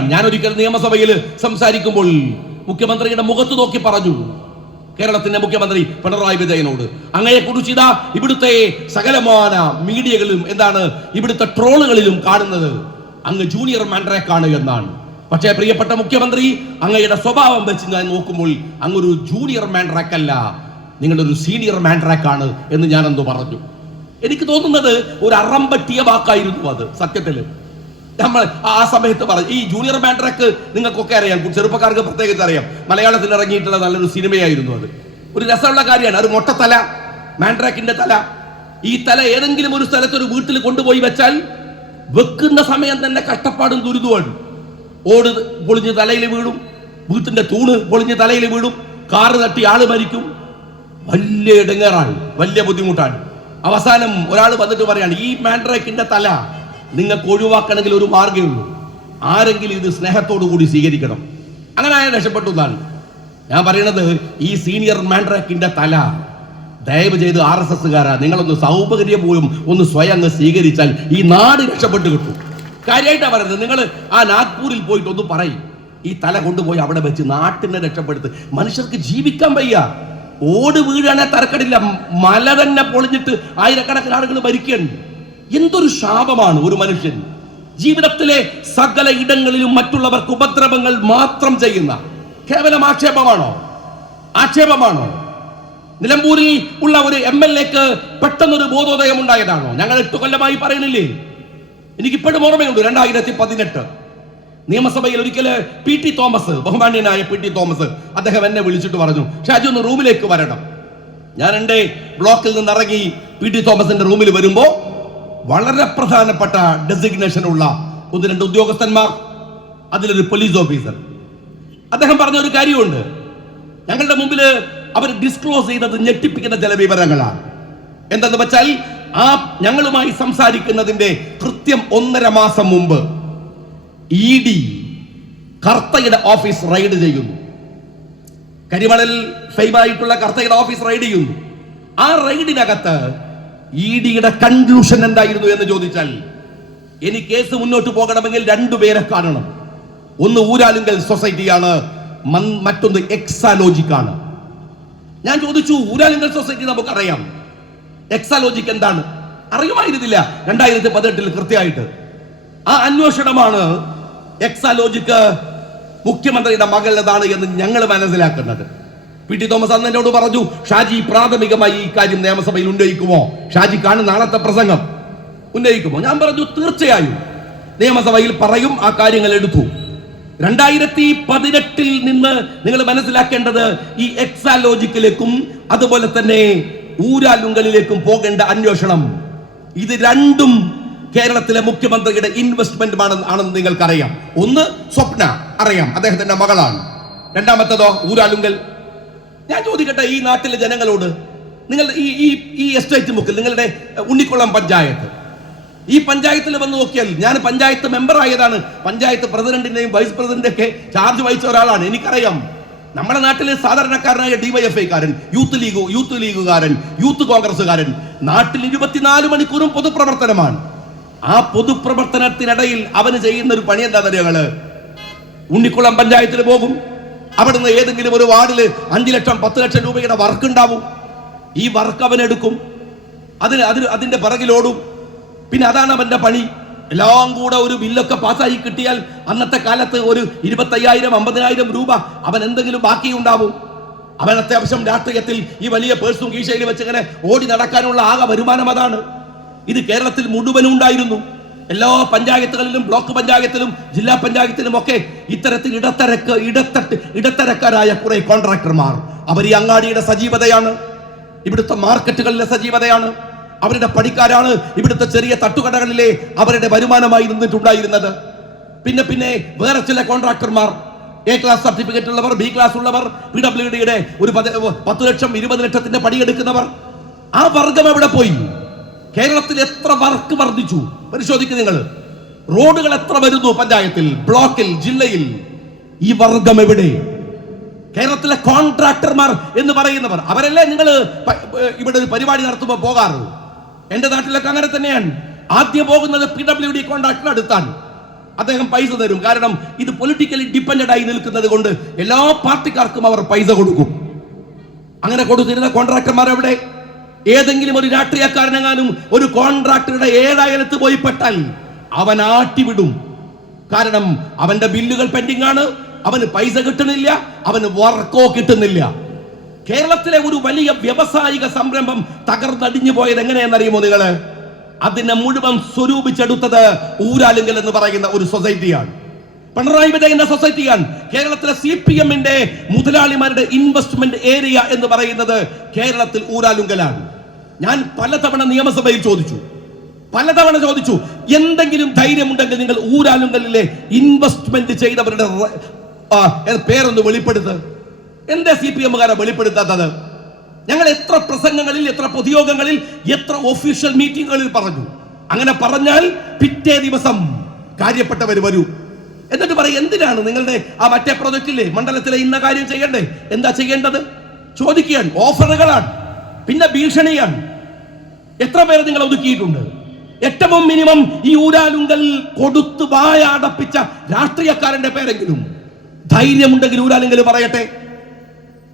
ഞാൻ ഒരിക്കൽ നിയമസഭയിൽ സംസാരിക്കുമ്പോൾ മുഖ്യമന്ത്രിയുടെ മുഖത്ത് നോക്കി പറഞ്ഞു. കേരളത്തിന്റെ മുഖ്യമന്ത്രി പിണറായി വിജയനോട് അങ്ങയെ കുറിച്ച് ഇവിടുത്തെ സകലമാന മീഡിയകളിലും എന്താണ് ഇവിടുത്തെ ട്രോളുകളിലും കാണുന്നത്. അങ്ങ് ജൂനിയർ മാൻഡ്രേക്കാണ് എന്നാണ്. പക്ഷേ പ്രിയപ്പെട്ട മുഖ്യമന്ത്രി അങ്ങയുടെ സ്വഭാവം വെച്ച് ഞാൻ നോക്കുമ്പോൾ അങ്ങൊരു ജൂനിയർ മാൻഡ്രാക്ക് അല്ല നിങ്ങളുടെ ഒരു സീനിയർ മാൻഡ്രാക്ക് ആണ് എന്ന് ഞാൻ എന്തോ പറഞ്ഞു. എനിക്ക് തോന്നുന്നത് ഒരു അറമ്പറ്റിയ പറ്റിയ വാക്കായിരുന്നു അത് സത്യത്തിൽ. നമ്മൾ ആ സമയത്ത് പറഞ്ഞു. ഈ ജൂനിയർ മാൻഡ്രക്ക് നിങ്ങൾക്കൊക്കെ അറിയാം. ചെറുപ്പക്കാർക്ക് പ്രത്യേകിച്ച് അറിയാം. മലയാളത്തിൽ ഇറങ്ങിയിട്ടുള്ള നല്ലൊരു സിനിമയായിരുന്നു അത്. ഒരു രസമുള്ള കാര്യമാണ്. ഒരു മൊട്ടത്തല മാൻഡ്രാക്കിന്റെ തല. ഈ തല ഏതെങ്കിലും ഒരു സ്ഥലത്ത് ഒരു വീട്ടിൽ കൊണ്ടുപോയി വെച്ചാൽ വെക്കുന്ന സമയം തന്നെ കഷ്ടപ്പാടും ദുരിതമാണ് ഓട് പൊളിഞ്ഞ് തലയിൽ വീഴും. വീട്ടിന്റെ തൂണ് പൊളിഞ്ഞ് തലയിൽ വീഴും. കാറ് തട്ടി ആൾ മരിക്കും. വലിയ ഇടങ്ങേറാണ്. വലിയ ബുദ്ധിമുട്ടാണ്. അവസാനം ഒരാൾ വന്നിട്ട് പറയാണ് ഈ മാൻഡ്രേക്കിന്റെ തല നിങ്ങൾക്ക് ഒഴിവാക്കണമെങ്കിൽ ഒരു മാർഗമേ ഉള്ളൂ ആരെങ്കിലും ഇത് സ്നേഹത്തോടു കൂടി സ്വീകരിക്കണം. അങ്ങനെ അയാൾ രക്ഷപ്പെട്ടു എന്നാണ്. ഞാൻ പറയുന്നത് ഈ സീനിയർ മാൻഡ്രാക്കിന്റെ തല ദയവ് ചെയ്ത് ആർ എസ് എസ്സുകാരാ നിങ്ങളൊന്ന് സൗകര്യപൂർവം ഒന്ന് സ്വയം അങ്ങ് സ്വീകരിച്ചാൽ ഈ നാട് രക്ഷപ്പെട്ടു കിട്ടും. കാര്യമായിട്ടാണ് പറയുന്നത് നിങ്ങൾ ആ നാഗ്പൂരിൽ പോയിട്ട് ഒന്ന് പറയും. ഈ തല കൊണ്ടുപോയി അവിടെ വെച്ച് നാട്ടിനെ രക്ഷപ്പെടുത്ത്. മനുഷ്യർക്ക് ജീവിക്കാൻ വയ്യ. ഓട് വീഴാനേ തരക്കടില്ല. മല തന്നെ പൊളിഞ്ഞിട്ട് ആയിരക്കണക്കിന് ആളുകൾ മരിക്കുകയാണ്. എന്തൊരു ശാപമാണ് ഒരു മനുഷ്യൻ ജീവിതത്തിലെ സകല ഇടങ്ങളിലും മറ്റുള്ളവർക്ക് ഉപദ്രവങ്ങൾ മാത്രം ചെയ്യുന്ന? കേവലം ആക്ഷേപമാണോ? ആക്ഷേപമാണോ? നിലമ്പൂരിൽ ഉള്ള ഒരു എം എൽ എക്ക് പെട്ടെന്നൊരു ബോധോദയം ഉണ്ടായതാണോ? ഞങ്ങൾ എട്ട് കൊല്ലമായി പറയുന്നില്ലേ എനിക്കിപ്പോഴും ഓർമ്മയുണ്ട് രണ്ടായിരത്തി പതിനെട്ട് നിയമസഭയിൽ ഒരിക്കൽ പി ടി തോമസ് ബഹുമാന്യനായ പി ടി തോമസ് അദ്ദേഹം എന്നെ വിളിച്ചിട്ട് പറഞ്ഞു ഷാജി ഒന്ന് റൂമിലേക്ക് വരണം. ഞാൻ എന്റെ ബ്ലോക്കിൽ നിന്ന് ഇറങ്ങി പി ടി തോമസിന്റെ റൂമിൽ വരുമ്പോ വളരെ പ്രധാനപ്പെട്ട ഡെസിഗ്നേഷൻ ഉള്ള ഒന്ന് രണ്ട് ഉദ്യോഗസ്ഥന്മാർ അതിലൊരു പോലീസ് ഓഫീസർ അദ്ദേഹം പറഞ്ഞ ഒരു കാര്യമുണ്ട്. ഞങ്ങളുടെ മുമ്പിൽ അവർ ഡിസ്ക്ലോസ് ചെയ്തത് ഞെട്ടിപ്പിക്കുന്ന ചില വിവരങ്ങളാണ്. എന്തെന്ന് വെച്ചാൽ ആ ഞങ്ങളുമായി സംസാരിക്കുന്നതിന്റെ കൃത്യം ഒന്നര മാസം മുമ്പ് ഇ ഡി കർത്തയുടെ ഓഫീസ് റൈഡ് ചെയ്യുന്നു. കരിമണൽ ഫെയിമായിട്ടുള്ള കർത്തയുടെ ഓഫീസ് റൈഡ് ചെയ്യുന്നു. ആ റൈഡിനകത്ത് ഇ ഡിയുടെ കൺക്ലൂഷൻ എന്തായിരുന്നു എന്ന് ചോദിച്ചാൽ ഇനി കേസ് മുന്നോട്ട് പോകണമെങ്കിൽ രണ്ടുപേരെ കാണണം. ഒന്ന് ഊരാലുങ്കൽ സൊസൈറ്റിയാണ് മറ്റൊന്ന് എക്സാലോജിക് ആണ് ഞാൻ ചോദിച്ചു ഊരാലുങ്കൽ സൊസൈറ്റി നമുക്കറിയാം. എക്സാലോജിക് എന്താണ്? അറിയുമായിരുന്നില്ല രണ്ടായിരത്തി പതിനെട്ടിൽ കൃത്യമായിട്ട്. ആ അന്വേഷണമാണ് എക്സാലോജിക്ക് മുഖ്യമന്ത്രിയുടെ മകളുടേതാണ് എന്ന് ഞങ്ങൾ മനസ്സിലാക്കുന്നത്. പി ടി തോമസ് അന്ന് എന്നോട് പറഞ്ഞു ഷാജി പ്രാഥമികമായി ഈ കാര്യം നിയമസഭയിൽ ഉന്നയിക്കുമോ? ഷാജി കാണും നാളത്തെ പ്രസംഗം. ഉന്നയിക്കുമോ? ഞാൻ പറഞ്ഞു തീർച്ചയായും. നിയമസഭയിൽ പറയും ആ കാര്യങ്ങൾ എടുത്തു. രണ്ടായിരത്തി പതിനെട്ടിൽ നിന്ന് നിങ്ങൾ മനസ്സിലാക്കേണ്ടത് ഈ എക്സാലോജിക്കിലേക്കും അതുപോലെ തന്നെ ഊരാലുങ്കലിലേക്കും പോകേണ്ട അന്വേഷണം. ഇത് രണ്ടും കേരളത്തിലെ മുഖ്യമന്ത്രിയുടെ ഇൻവെസ്റ്റ്മെന്റ് ആണെന്ന് നിങ്ങൾക്കറിയാം. ഒന്ന് സ്വപ്ന അറിയാം. അദ്ദേഹത്തിന്റെ മകളാണ്. രണ്ടാമത്തേതോ ഊരാലുങ്കൽ? ഞാൻ ചോദിക്കട്ടെ ഈ നാട്ടിലെ ജനങ്ങളോട്? നിങ്ങൾ ഈ ഈ ഈ എസ്റ്റേറ്റ് മുക്കിൽ നിങ്ങളുടെ ഉണ്ണിക്കുളം പഞ്ചായത്ത്. ഈ പഞ്ചായത്തിൽ വന്ന് നോക്കിയാൽ ഞാൻ പഞ്ചായത്ത് മെമ്പർ ആയതാണ്. പഞ്ചായത്ത് പ്രസിഡന്റിന്റെയും വൈസ് പ്രസിഡന്റിന്റെ ഒക്കെ ചാർജ് വഹിച്ച ഒരാളാണ്. എനിക്കറിയാം. നമ്മുടെ നാട്ടിലെ സാധാരണക്കാരനായ ഡിവൈഎഫ്ഐക്കാരൻ യൂത്ത് ലീഗ് യൂത്ത് ലീഗുകാരൻ യൂത്ത് കോൺഗ്രസ്സുകാരൻ നാട്ടിൽ ഇരുപത്തിനാല് മണിക്കൂറും പൊതുപ്രവർത്തനമാണ്. ആ പൊതുപ്രവർത്തനത്തിനിടയിൽ അവന് ചെയ്യുന്ന ഒരു പണി എന്താ ഞങ്ങൾ ഉണ്ണിക്കുളം പഞ്ചായത്തിൽ പോകും. അവിടുന്ന് ഏതെങ്കിലും ഒരു വാർഡിൽ അഞ്ചു ലക്ഷം പത്ത് ലക്ഷം രൂപയുടെ വർക്ക് ഉണ്ടാവും. ഈ വർക്ക് അവൻ എടുക്കും. അതിന് അതിന് അതിന്റെ പിറകിലോടും പിന്നെ അതാണ് അവന്റെ പണി. എല്ലാം കൂടെ ഒരു ബില്ലൊക്കെ പാസ്സായി കിട്ടിയാൽ അന്നത്തെ കാലത്ത് ഒരു ഇരുപത്തയ്യായിരം അമ്പതിനായിരം രൂപ അവൻ എന്തെങ്കിലും ബാക്കി ഉണ്ടാവും. അവൻ അത്യാവശ്യം രാഷ്ട്രീയത്തിൽ ഈ വലിയ പേഴ്സും കീശയിൽ വെച്ച് ഇങ്ങനെ ഓടി നടക്കാനുള്ള ആകെ വരുമാനം അതാണ്. ഇത് കേരളത്തിൽ മുഴുവനും ഉണ്ടായിരുന്നു. എല്ലാ പഞ്ചായത്തുകളിലും ബ്ലോക്ക് പഞ്ചായത്തിലും ജില്ലാ പഞ്ചായത്തിലും ഒക്കെ ഇത്തരത്തിൽ ഇടത്തരക്ക് ഇടത്തട്ട് ഇടത്തരക്കാരായ കുറെ കോൺട്രാക്ടർമാർ. അവർ ഈ അങ്ങാടിയുടെ സജീവതയാണ്. ഇവിടുത്തെ മാർക്കറ്റുകളിലെ സജീവതയാണ്. അവരുടെ പണിക്കാരാണ് ഇവിടുത്തെ ചെറിയ തട്ടുകടകളിലെ അവരുടെ വരുമാനമായി നിന്നിട്ടുണ്ടായിരുന്നത്. പിന്നെ പിന്നെ വേറെ ചില കോൺട്രാക്ടർമാർ. എ ക്ലാസ് സർട്ടിഫിക്കറ്റ് ഉള്ളവർ ബി ക്ലാസ് ഉള്ളവർ പി ഡബ്ല്യു ഡിയുടെ ഒരു പത് പത്ത് ലക്ഷം ഇരുപത് ലക്ഷത്തിന്റെ പണിയെടുക്കുന്നവർ. ആ വർഗം എവിടെ പോയി? കേരളത്തിൽ എത്ര വർക്ക് വർദ്ധിച്ചു? പരിശോധിക്കുക നിങ്ങൾ. റോഡുകൾ എത്ര വരുന്നു പഞ്ചായത്തിൽ ബ്ലോക്കിൽ ജില്ലയിൽ? ഈ വർഗം എവിടെ? കേരളത്തിലെ കോൺട്രാക്ടർമാർ എന്ന് പറയുന്നവർ. അവരല്ലേ നിങ്ങൾ ഇവിടെ ഒരു പരിപാടി നടത്തുമ്പോൾ പോകാറ്? എന്റെ നാട്ടിലൊക്കെ അങ്ങനെ തന്നെയാണ്. ആദ്യം പോകുന്നത് പി ഡബ്ല്യു ഡി കോൺട്രാക്ടർ അടുത്താണ്. അദ്ദേഹം പൈസ തരും. കാരണം ഇത് പൊളിറ്റിക്കലി ഡിപ്പെൻഡഡ് ആയി നിൽക്കുന്നത് കൊണ്ട് എല്ലാ പാർട്ടിക്കാർക്കും അവർ പൈസ കൊടുക്കും. അങ്ങനെ കൊടുത്തിരുന്ന കോൺട്രാക്ടർമാർ എവിടെ? ഏതെങ്കിലും ഒരു രാഷ്ട്രീയക്കാരനെങ്ങാനും ഒരു കോൺട്രാക്ടറുടെ ഏഴായിരത്ത് പോയി പെട്ടാൽ അവൻ ആട്ടിവിടും. കാരണം അവന്റെ ബില്ലുകൾ പെൻഡിംഗ് ആണ് അവന് പൈസ കിട്ടുന്നില്ല അവന് വർക്കോ കിട്ടുന്നില്ല. കേരളത്തിലെ ഒരു വലിയ വ്യവസായിക സംരംഭം തകർന്നടിഞ്ഞു പോയത് എങ്ങനെയെന്നറിയുമോ നിങ്ങൾ? അതിനെ മുഴുവൻ സ്വരൂപിച്ചെടുത്തത് ഊരാലുങ്കൽ എന്ന് പറയുന്ന ഒരു സൊസൈറ്റിയാണ്. പിണറായി വിജയന്റെ സൊസൈറ്റിയാണ്. കേരളത്തിലെ സി പി എമ്മിന്റെ മുതലാളിമാരുടെ ഇൻവെസ്റ്റ്മെന്റ് ഏരിയ എന്ന് പറയുന്നത് കേരളത്തിൽ ഊരാലുങ്കലാണ്. ഞാൻ പലതവണ നിയമസഭയിൽ ചോദിച്ചു. പലതവണ ചോദിച്ചു. എന്തെങ്കിലും ധൈര്യമുണ്ടെങ്കിൽ നിങ്ങൾ ഊരാലുങ്കലിലെ ഇൻവെസ്റ്റ്മെന്റ് ചെയ്തവരുടെ പേരൊന്ന് വെളിപ്പെടുത്ത്. എന്താ സി പി എമ്മുകാരെ വെളിപ്പെടുത്താത്തത്? ഞങ്ങൾ എത്ര പ്രസംഗങ്ങളിൽ എത്ര പൊതുയോഗങ്ങളിൽ എത്ര ഒഫീഷ്യൽ മീറ്റിങ്ങുകളിൽ പറഞ്ഞു. അങ്ങനെ പറഞ്ഞാൽ പിറ്റേ ദിവസം കാര്യപ്പെട്ടവർ വരൂ. എന്നിട്ട് പറയും എന്തിനാണ് നിങ്ങളുടെ ആ മറ്റേ പ്രൊജക്റ്റിലെ മണ്ഡലത്തിലെ ഇന്ന കാര്യം ചെയ്യണ്ടേ? എന്താ ചെയ്യേണ്ടത്? ചോദിക്കുകയാണ്. ഓഫറുകളാണ് പിന്നെ ഭീഷണിയാണ് എത്ര പേര് നിങ്ങൾ ഒതുക്കിയിട്ടുണ്ട്? ഏറ്റവും മിനിമം ഈ ഊരാലുങ്കൽ കൊടുത്തു വായടപ്പിച്ച രാഷ്ട്രീയക്കാരന്റെ പേരെങ്കിലും. ധൈര്യമുണ്ടെങ്കിൽ ഊരാലുങ്കൽ പറയട്ടെ.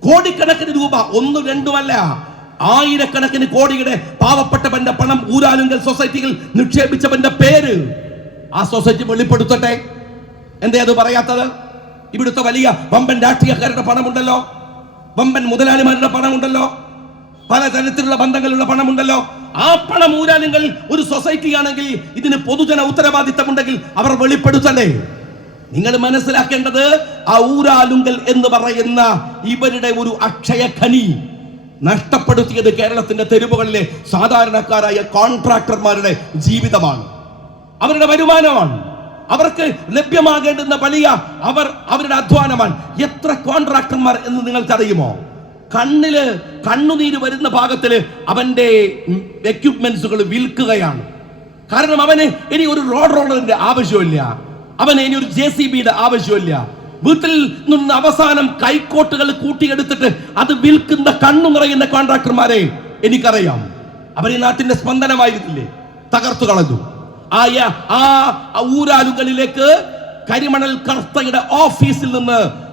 കോടിക്കണക്കിന് രൂപ ഒന്നും രണ്ടുമല്ല. ആയിരക്കണക്കിന് കോടിയുടെ പാവപ്പെട്ടവന്റെ പണം ഊരാലുങ്കൽ സൊസൈറ്റിയിൽ നിക്ഷേപിച്ചവന്റെ പേര്. ആ സൊസൈറ്റി വെളിപ്പെടുത്തട്ടെ. എന്തേ അത് പറയാത്തത്? ഇവിടുത്തെ വലിയ വമ്പൻ രാഷ്ട്രീയക്കാരുടെ പണമുണ്ടല്ലോ. വമ്പൻ മുതലാളിമാരുടെ പണമുണ്ടല്ലോ. പല തരത്തിലുള്ള ബന്ധങ്ങളുള്ള പണമുണ്ടല്ലോ. ആ പണം ഊരാലുങ്കൽ ഒരു സൊസൈറ്റി ആണെങ്കിൽ ഇതിന് പൊതുജന ഉത്തരവാദിത്തമുണ്ടെങ്കിൽ അവർ വെളിപ്പെടുത്തണ്ടേ. നിങ്ങൾ മനസ്സിലാക്കേണ്ടത് ആ ഊരാലുങ്കൽ എന്ന് പറയുന്ന ഇവരുടെ ഒരു അക്ഷയ ഖനി നഷ്ടപ്പെടുത്തിയത് കേരളത്തിന്റെ തെരുവുകളിലെ സാധാരണക്കാരായ കോൺട്രാക്ടർമാരുടെ ജീവിതമാണ്. അവരുടെ വരുമാനമാണ്. അവർക്ക് ലഭ്യമാകേണ്ടുന്ന വലിയ അവർ അവരുടെ അധ്വാനമാണ്. എത്ര കോൺട്രാക്ടർമാർ എന്ന് നിങ്ങൾക്കറിയുമോ? കണ്ണിൽ കണ്ണുനീര് വരുന്ന ഭാഗത്തിൽ അവന്റെ എക്യുപ്മെന്റ്സുകൾ വിൽക്കുകയാണ്. കാരണം അവന് ഇനി ഒരു റോഡ് റോളറിന്റെ ആവശ്യമില്ല. അവന് ഇനി ഒരു ജെ സി ബിയുടെ ആവശ്യമില്ല. വീട്ടിൽ നിന്ന് അവസാനം കൈക്കോട്ടുകൾ കൂട്ടിയെടുത്തിട്ട് അത് വിൽക്കുന്ന കണ്ണു നിറയുന്ന കോൺട്രാക്ടർമാരെ എനിക്കറിയാം. അവർ ഈ നാട്ടിന്റെ സ്പന്ദനമായിരുന്നില്ലേ? തകർത്തു കളഞ്ഞു. ആയ ആ ഊരാലുകളിലേക്ക് കരിമണൽ കർത്തയുടെ ഓഫീസിൽ നിന്ന്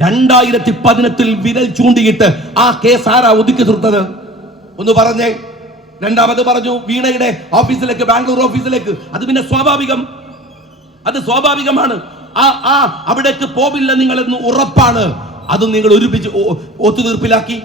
രണ്ടായിരത്തി പതിനെട്ടിൽ വിരൽ ചൂണ്ടിയിട്ട് ആ കേസ് ആരാ ഒതുക്കി തീർത്തത് ഒന്ന് പറഞ്ഞേ. രണ്ടാമത് പറഞ്ഞു വീണയുടെ ഓഫീസിലേക്ക് ബാംഗ്ലൂർ ഓഫീസിലേക്ക്. അത് പിന്നെ സ്വാഭാവികം. അത് സ്വാഭാവികമാണ്. ആ ആ അവിടേക്ക് പോവില്ല നിങ്ങളെന്ന് ഉറപ്പാണ്. അത് നിങ്ങൾ ഒരുമിച്ച് ഒത്തുതീർപ്പിലാക്കി.